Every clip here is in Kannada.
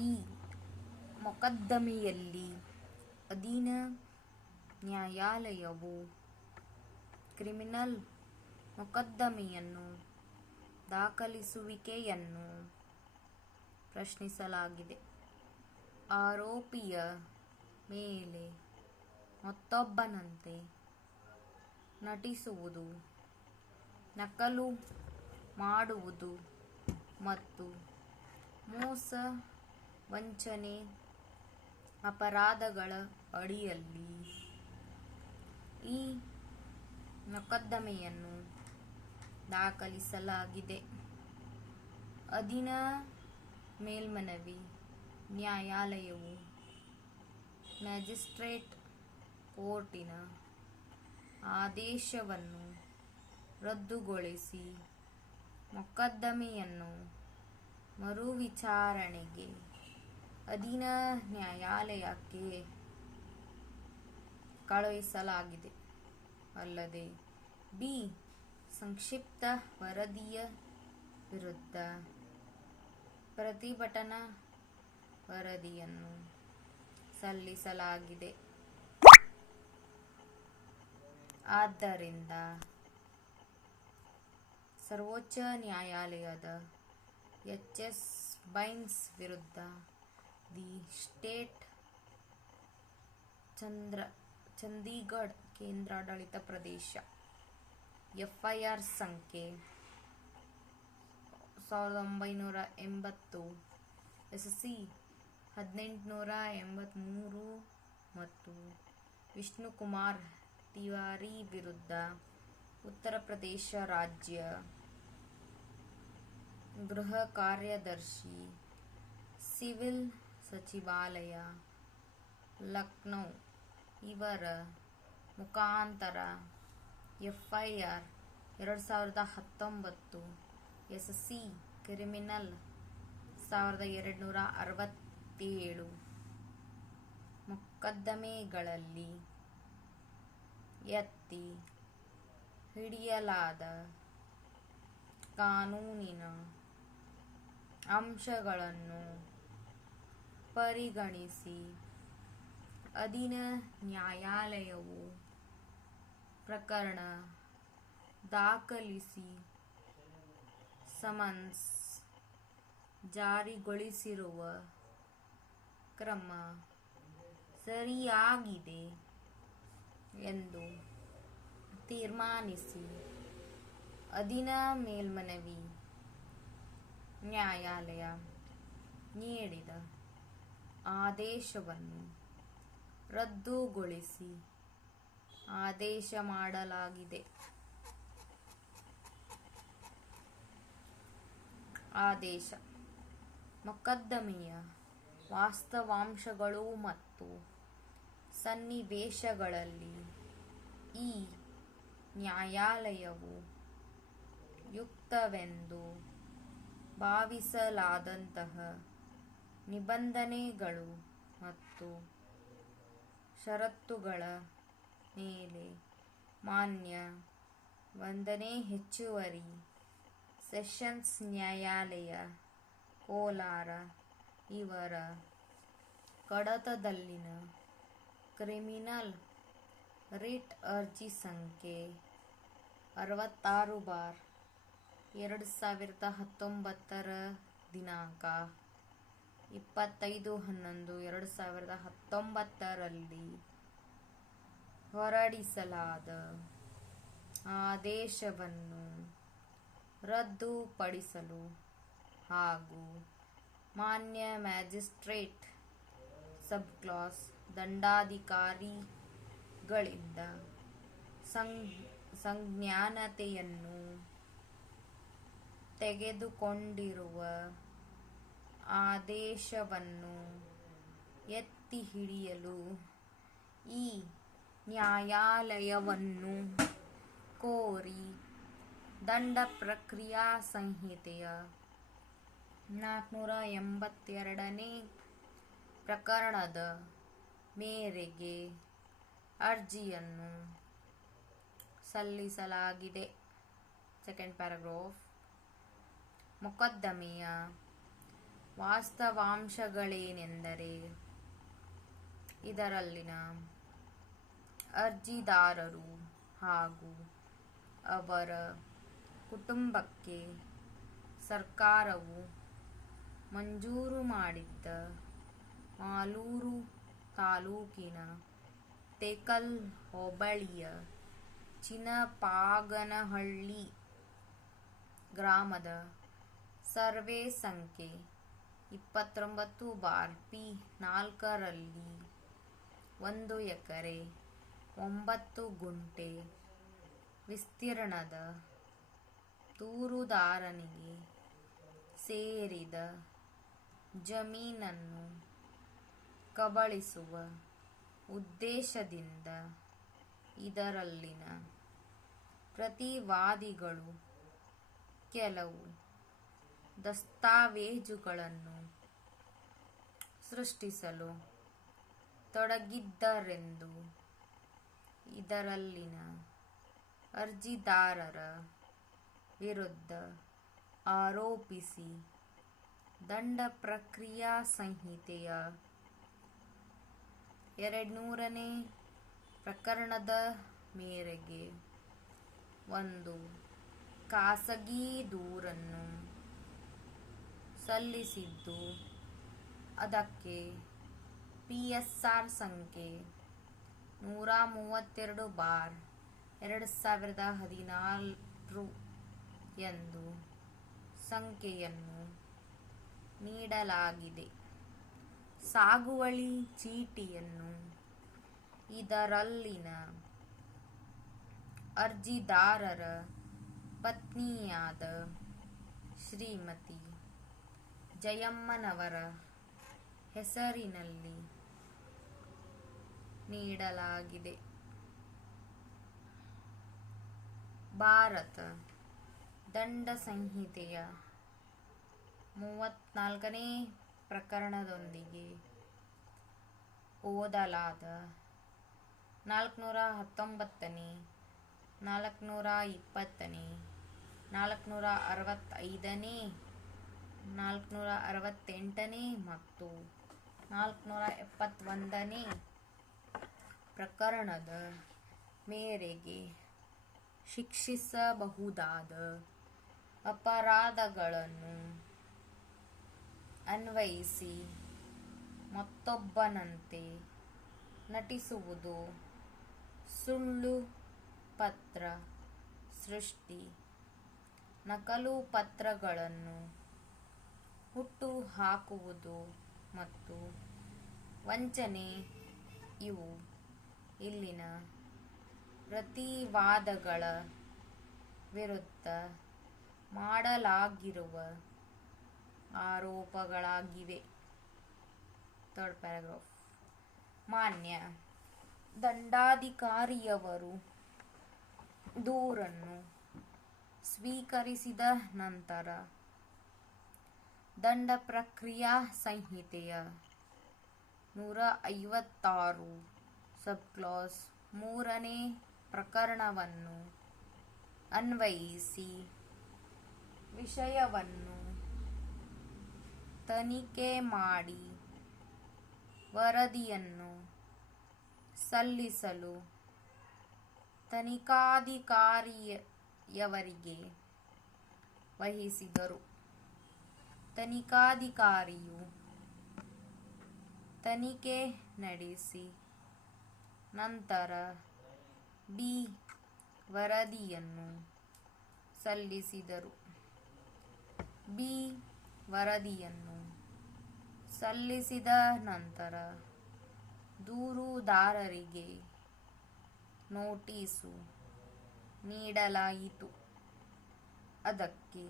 ಈ ಮೊಕದ್ದಮೆಯಲ್ಲಿ ಅಧೀನ ನ್ಯಾಯಾಲಯವು ಕ್ರಿಮಿನಲ್ ಮೊಕದ್ದಮೆಯನ್ನು ದಾಖಲಿಸುವಿಕೆಯನ್ನು ಪ್ರಶ್ನಿಸಲಾಗಿದೆ. ಆರೋಪಿಯ ಮೇಲೆ ಮತ್ತೊಬ್ಬನಂತೆ ನಟಿಸುವುದು, ನಕಲು ಮಾಡುವುದು ಮತ್ತು ಮೋಸ ವಂಚನೆ ಅಪರಾಧಗಳ ಅಡಿಯಲ್ಲಿ ಈ ಮೊಕದ್ದಮೆಯನ್ನು ದಾಖಲಿಸಲಾಗಿದೆ. ಅಧೀನ ಮೇಲ್ಮನವಿ ನ್ಯಾಯಾಲಯವು ಮ್ಯಾಜಿಸ್ಟ್ರೇಟ್ ಕೋರ್ಟಿನ ಆದೇಶವನ್ನು ರದ್ದುಗೊಳಿಸಿ ಮೊಕದ್ದಮೆಯನ್ನು ಮರುವಿಚಾರಣೆಗೆ ಅಧೀನ ನ್ಯಾಯಾಲಯಕ್ಕೆ ಕಳುಹಿಸಲಾಗಿದೆ. ಅಲ್ಲದೆ ಬಿ ಸಂಕ್ಷಿಪ್ತ ವರದಿಯ ವಿರುದ್ಧ ಪ್ರತಿಭಟನಾ ವರದಿಯನ್ನು ಸಲ್ಲಿಸಲಾಗಿದೆ. ಆದ್ದರಿಂದ ಸರ್ವೋಚ್ಚ ನ್ಯಾಯಾಲಯದ ಎಚ್.ಎಸ್. ಬೈನ್ಸ್ ವಿರುದ್ಧ ದಿ ಸ್ಟೇಟ್ ಚಂಡೀಗಢ ಕೇಂದ್ರಾಡಳಿತ ಪ್ರದೇಶ ಎಫ್ಐಆರ್ ಸಂಖ್ಯೆ 1980 ಎಸ್.ಸಿ. 1883 ಮತ್ತು ವಿಷ್ಣುಕುಮಾರ್ ತಿವಾರಿ ವಿರುದ್ಧ ಉತ್ತರ ಪ್ರದೇಶ ರಾಜ್ಯ ಗೃಹ ಕಾರ್ಯದರ್ಶಿ, ಸಿವಿಲ್ ಸಚಿವಾಲಯ, ಲಕ್ನೋ ಇವರ ಮುಖಾಂತರ ಎಫ್ಐಆರ್ 2019 ಎಸ್.ಸಿ. ಕ್ರಿಮಿನಲ್ 1267 ಮೊಕದ್ದಮೆಗಳಲ್ಲಿ ಎತ್ತಿ ಹಿಡಿಯಲಾದ ಕಾನೂನಿನ ಅಂಶಗಳನ್ನು ಪರಿಗಣಿಸಿ ಅಧೀನ ನ್ಯಾಯಾಲಯವು ಪ್ರಕರಣ ದಾಖಲಿಸಿ ಸಮನ್ಸ್ ಜಾರಿಗೊಳಿಸಿರುವ ಕ್ರಮ ಸರಿಯಾಗಿದೆ ಎಂದು ತೀರ್ಮಾನಿಸಿ ಅಧೀನ ಮೇಲ್ಮನವಿ ನ್ಯಾಯಾಲಯ ನೀಡಿದ ಆದೇಶವನ್ನು ರದ್ದುಗೊಳಿಸಿ ಆದೇಶ ಮಾಡಲಾಗಿದೆ. ಆದೇಶ: ಮೊಕದ್ದಮೆಯ ವಾಸ್ತವಾಂಶಗಳು ಮತ್ತು ಸನ್ನಿವೇಶಗಳಲ್ಲಿ ಈ ನ್ಯಾಯಾಲಯವು ಯುಕ್ತವೆಂದು ಭಾವಿಸಲಾದಂತಹ ನಿಬಂಧನೆಗಳು ಮತ್ತು ಷರತ್ತುಗಳ ಮೇಲೆ ಮಾನ್ಯ 1ನೇ ಹೆಚ್ಚುವರಿ ಸೆಷನ್ಸ್ ನ್ಯಾಯಾಲಯ, ಕೋಲಾರ ಇವರ ಕಡತದಲ್ಲಿನ ಕ್ರಿಮಿನಲ್ ರಿಟ್ ಅರ್ಜಿ ಸಂಖ್ಯೆ 66/2019 ದಿನಾಂಕ 25/11/2019 ಹೊರಡಿಸಲಾದ ಆದೇಶವನ್ನು ರದ್ದುಪಡಿಸಲು ಹಾಗೂ ಮಾನ್ಯ ಮ್ಯಾಜಿಸ್ಟ್ರೇಟ್ ಸಬ್-ಕ್ಲಾಸ್ ದಂಡಾಧಿಕಾರಿಗಳಿಂದ ಸಂಜ್ಞಾನತೆಯನ್ನು ತೆಗೆದುಕೊಂಡಿರುವ ಆದೇಶವನ್ನು ಎತ್ತಿ ಹಿಡಿಯಲು ಈ ನ್ಯಾಯಾಲಯವನ್ನು ಕೋರಿ ದಂಡ ಪ್ರಕ್ರಿಯಾ ಸಂಹಿತೆಯ 482ನೇ ಪ್ರಕರಣದ ಮೇರೆಗೆ ಅರ್ಜಿಯನ್ನು ವಾಸ್ತವಾಂಶಗಳೇನೆಂದರೆ, ಇದರಲ್ಲಿನ ಅರ್ಜಿದಾರರು ಹಾಗೂ ಅವರ ಕುಟುಂಬಕ್ಕೆ ಸರ್ಕಾರವು ಮಂಜೂರು ಮಾಡಿದ್ದ ಮಾಲೂರು ತಾಲೂಕಿನ ತೇಕಲ್ ಹೋಬಳಿಯ ಚಿನಪಾಗನಹಳ್ಳಿ ಗ್ರಾಮದ ಸರ್ವೆ ಸಂಖ್ಯೆ 29/P4ರಲ್ಲಿ 1 ಎಕರೆ 9 ಗುಂಟೆ ವಿಸ್ತೀರ್ಣದ ದೂರುದಾರನಿಗೆ ಸೇರಿದ ಜಮೀನನ್ನು ಕಬಳಿಸುವ ಉದ್ದೇಶದಿಂದ ಇದರಲ್ಲಿನ ಪ್ರತಿವಾದಿಗಳು ಕೆಲವು ದಸ್ತಾವೇಜುಗಳನ್ನು ಸೃಷ್ಟಿಸಲು ತೊಡಗಿದ್ದರೆಂದು ಇದರಲ್ಲಿನ ಅರ್ಜಿದಾರರ ವಿರುದ್ಧ ಆರೋಪಿಸಿ ದಂಡ ಪ್ರಕ್ರಿಯಾ ಸಂಹಿತೆಯ 200ನೇ ಪ್ರಕರಣದ ಮೇರೆಗೆ ಒಂದು ಖಾಸಗಿ ದೂರನ್ನು ಸಲ್ಲಿಸಿದ್ದು, ಅದಕ್ಕೆ PSR ಸಂಖ್ಯೆ 132/2016 ಎಂದು ಸಂಖ್ಯೆಯನ್ನು ನೀಡಲಾಗಿದೆ. ಸಾಗುವಳಿ ಚೀಟಿಯನ್ನು ಇದರಲ್ಲಿನ ಅರ್ಜಿದಾರರ ಪತ್ನಿಯಾದ ಶ್ರೀಮತಿ ಜಯಮ್ಮನವರ ಹೆಸರಿನಲ್ಲಿ ನೀಡಲಾಗಿದೆ. ಭಾರತ ದಂಡ ಸಂಹಿತೆಯ 34ನೇ ಪ್ರಕರಣದೊಂದಿಗೆ ಓದಲಾದ 419ನೇ, 420ನೇ, 465ನೇ, 468ನೇ ಮತ್ತು 471ನೇ ಪ್ರಕರಣದ ಮೇರೆಗೆ ಶಿಕ್ಷಿಸಬಹುದಾದ ಅಪರಾಧಗಳನ್ನು ಅನ್ವಯಿಸಿ ಮತ್ತೊಬ್ಬನಂತೆ ನಟಿಸುವುದು, ಸುಳ್ಳು ಪತ್ರ ಸೃಷ್ಟಿ, ನಕಲು ಪತ್ರಗಳನ್ನು ಹುಟ್ಟು ಹಾಕುವುದು ಮತ್ತು ವಂಚನೆ ಇವು ಇಲ್ಲಿನ ಪ್ರತಿವಾದಗಳ ವಿರುದ್ಧ ಮಾಡಲಾಗಿರುವ ಆರೋಪಗಳಾಗಿವೆ. Third paragraph. ಮಾನ್ಯ ದಂಡಾಧಿಕಾರಿಯವರು ದೂರನ್ನು ಸ್ವೀಕರಿಸಿದ ನಂತರ ದಂಡ ಪ್ರಕ್ರಿಯಾ ಸಂಹಿತೆಯ 156 ಸಬ್ಕ್ಲಾಸ್ 3ನೇ ಪ್ರಕರಣವನ್ನು ಅನ್ವಯಿಸಿ ವಿಷಯವನ್ನು ತನಿಖೆ ಮಾಡಿ ವರದಿಯನ್ನು ಸಲ್ಲಿಸಲು ತನಿಖಾಧಿಕಾರಿಯವರಿಗೆ ವಹಿಸಿದರು. ತನಿಖಾಧಿಕಾರಿಯು ತನಿಖೆ ನಡೆಸಿ ನಂತರ ಬಿ ವರದಿಯನ್ನು ಸಲ್ಲಿಸಿದರು. ಬಿ ವರದಿಯನ್ನು ಸಲ್ಲಿಸಿದ ನಂತರ ದೂರುದಾರರಿಗೆ ನೋಟಿಸು ನೀಡಲಾಯಿತು. ಅದಕ್ಕೆ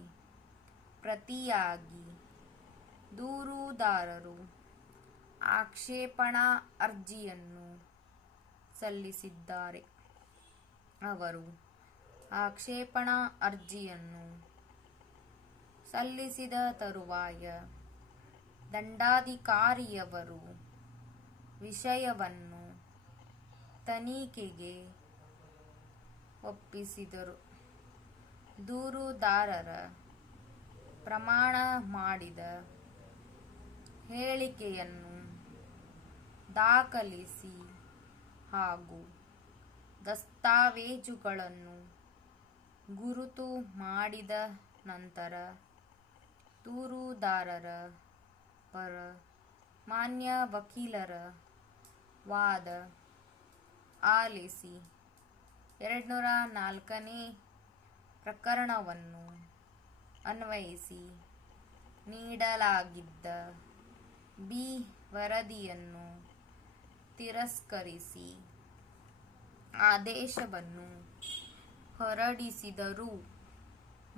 ಪ್ರತಿಯಾಗಿ ದೂರುದಾರರು ಆಕ್ಷೇಪಣಾ ಅರ್ಜಿಯನ್ನು ಸಲ್ಲಿಸಿದ್ದಾರೆ. ಅವರು ಆಕ್ಷೇಪಣಾ ಅರ್ಜಿಯನ್ನು ಸಲ್ಲಿಸಿದ ತರುವಾಯ ದಂಡಾಧಿಕಾರಿಯವರು ವಿಷಯವನ್ನು ತನಿಖೆಗೆ ಒಪ್ಪಿಸಿದರು. ದೂರುದಾರರ ಪ್ರಮಾಣ ಮಾಡಿದ ಹೇಳಿಕೆಯನ್ನು ದಾಖಲಿಸಿ ಹಾಗೂ ದಸ್ತಾವೇಜುಗಳನ್ನು ಗುರುತು ಮಾಡಿದ ನಂತರ ದೂರುದಾರರ ಪರ ಮಾನ್ಯ ವಕೀಲರ ವಾದ ಆಲಿಸಿ 204ನೇ ಪ್ರಕರಣವನ್ನು ಅನ್ವಯಿಸಿ ನೀಡಲಾಗಿದ್ದ ಬಿ ವರದಿಯನ್ನು ತಿರಸ್ಕರಿಸಿ ಆದೇಶವನ್ನು ಹೊರಡಿಸಿದರು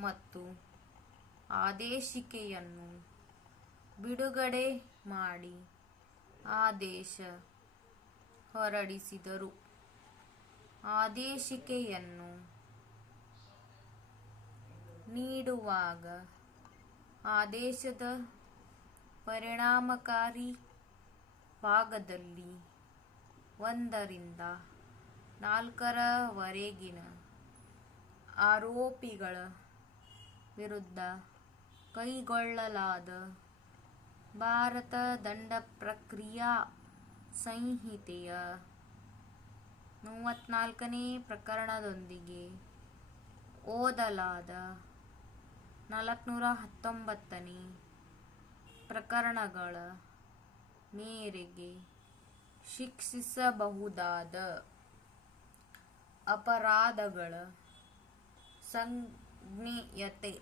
ಮತ್ತು ಆದೇಶಿಕೆಯನ್ನು ಬಿಡುಗಡೆ ಮಾಡಿ ಆದೇಶ ಹೊರಡಿಸಿದರು. ಆದೇಶಿಕೆಯನ್ನು ನೀಡುವಾಗ ಆದೇಶದ ಪರಿಣಾಮಕಾರಿ ಭಾಗದಲ್ಲಿ 1 ರಿಂದ 4ರವರೆಗಿನ ಆರೋಪಿಗಳ ವಿರುದ್ಧ ಕೈಗೊಳ್ಳಲಾದ ಭಾರತ ದಂಡ ಪ್ರಕ್ರಿಯಾ ಸಂಹಿತೆಯ 34ನೇ ಪ್ರಕರಣದೊಂದಿಗೆ ಓದಲಾದ 419ನೇ ಪ್ರಕರಣಗಳ ಮೇರೆಗೆ ಶಿಕ್ಷಿಸಬಹುದಾದ ಅಪರಾಧಗಳ ಸಂಜ್ಞೇಯತೆ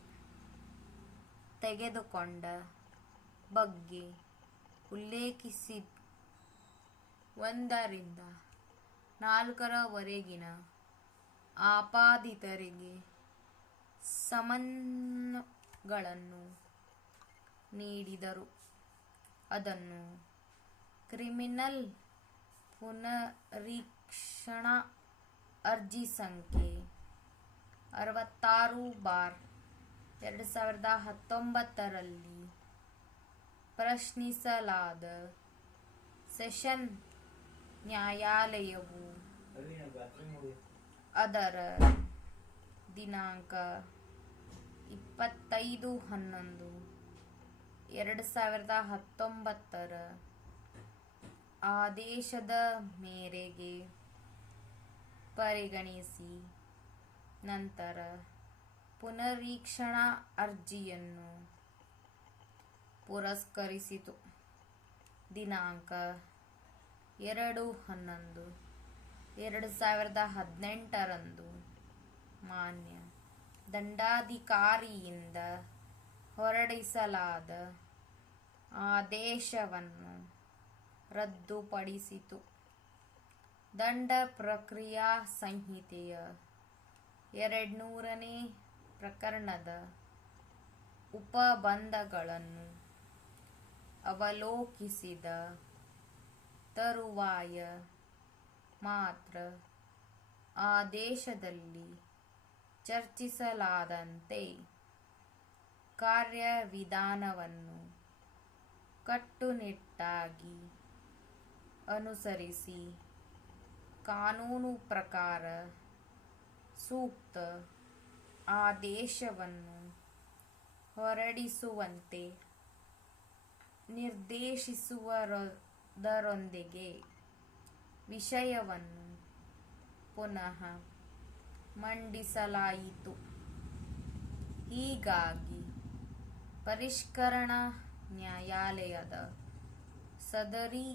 ತೆಗೆದುಕೊಂಡ ಬಗ್ಗೆ ಉಲ್ಲೇಖಿಸಿ 1 ರಿಂದ 4ರವರೆಗಿನ ಆಪಾದಿತರಿಗೆ ಸಮನ್ಗಳನ್ನು ನೀಡಿದರು. ಅದನ್ನು ಕ್ರಿಮಿನಲ್ ಪುನರೀಕ್ಷಣಾ ಅರ್ಜಿ ಸಂಖ್ಯೆ 66/2019ರಲ್ಲಿ ಪ್ರಶ್ನಿಸಲಾದ ಸೆಷನ್ ನ್ಯಾಯಾಲಯವು ಅದರ ದಿನಾಂಕ 25/11/2019ರ ಆದೇಶದ ಮೇರೆಗೆ ಪರಿಗಣಿಸಿ ನಂತರ ಪುನರೀಕ್ಷಣಾ ಅರ್ಜಿಯನ್ನು ಪುರಸ್ಕರಿಸಿತು. ದಿನಾಂಕ 2/11/2018ರಂದು ಮಾನ್ಯ ದಂಡಾಧಿಕಾರಿಯಿಂದ ಹೊರಡಿಸಲಾದ ಆದೇಶವನ್ನು ರದ್ದುಪಡಿಸಿತು. ದಂಡ ಪ್ರಕ್ರಿಯಾ ಸಂಹಿತೆಯ 200ನೇ ಪ್ರಕರಣದ ಉಪಬಂಧಗಳನ್ನು ಅವಲೋಕಿಸಿದ ತರುವಾಯ ಮಾತ್ರ ಆದೇಶದಲ್ಲಿ ಚರ್ಚಿಸಲಾದಂತೆ ಕಾರ್ಯವಿಧಾನವನ್ನು ಕಟ್ಟುನಿಟ್ಟಾಗಿ ಅನುಸರಿಸಿ ಕಾನೂನು ಪ್ರಕಾರ ಸೂಕ್ತ ಆದೇಶವನ್ನು ಹೊರಡಿಸುವಂತೆ ನಿರ್ದೇಶಿಸುವುದರೊಂದಿಗೆ ವಿಷಯವನ್ನು ಪುನಃ ಮಂಡಿಸಲಾಯಿತು. ಹೀಗಾಗಿ ಪರಿಷ್ಕರಣಾ ನ್ಯಾಯಾಲಯದ ಸದರಿ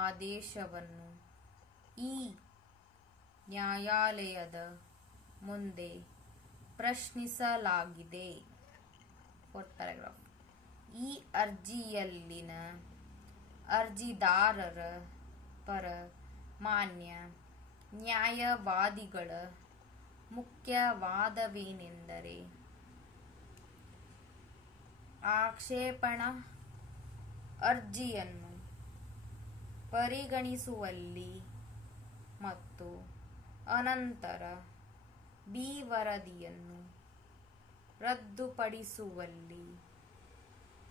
ಆದೇಶವನ್ನು ಈ ನ್ಯಾಯಾಲಯದ ಮುಂದೆ ಪ್ರಶ್ನಿಸಲಾಗಿದೆ. ಈ ಅರ್ಜಿಯಲ್ಲಿನ ಅರ್ಜಿದಾರರ ಪರ ಮಾನ್ಯ ನ್ಯಾಯವಾದಿಗಳ ಮುಖ್ಯ ವಾದವೇನೆಂದರೆ, ಆಕ್ಷೇಪಣಾ ಅರ್ಜಿಯನ್ನು ಪರಿಗಣಿಸುವಲ್ಲಿ ಮತ್ತು ಅನಂತರ ಬಿ ವರದಿಯನ್ನು ರದ್ದುಪಡಿಸುವಲ್ಲಿ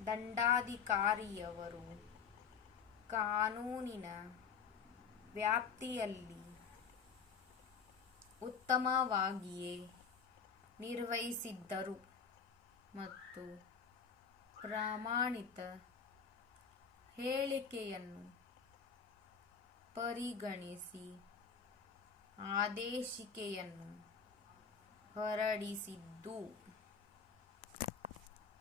ದಂಡಾಧಿಕಾರಿಯವರು ಕಾನೂನಿನ ವ್ಯಾಪ್ತಿಯಲ್ಲಿ ಉತ್ತಮವಾಗಿಯೇ ನಿರ್ವಹಿಸಿದ್ದರು ಮತ್ತು ಪ್ರಮಾಣಿತ ಹೇಳಿಕೆಯನ್ನು ಪರಿಗಣಿಸಿ ಆದೇಶಿಕೆಯನ್ನು ಹೊರಡಿಸಿದ್ದು.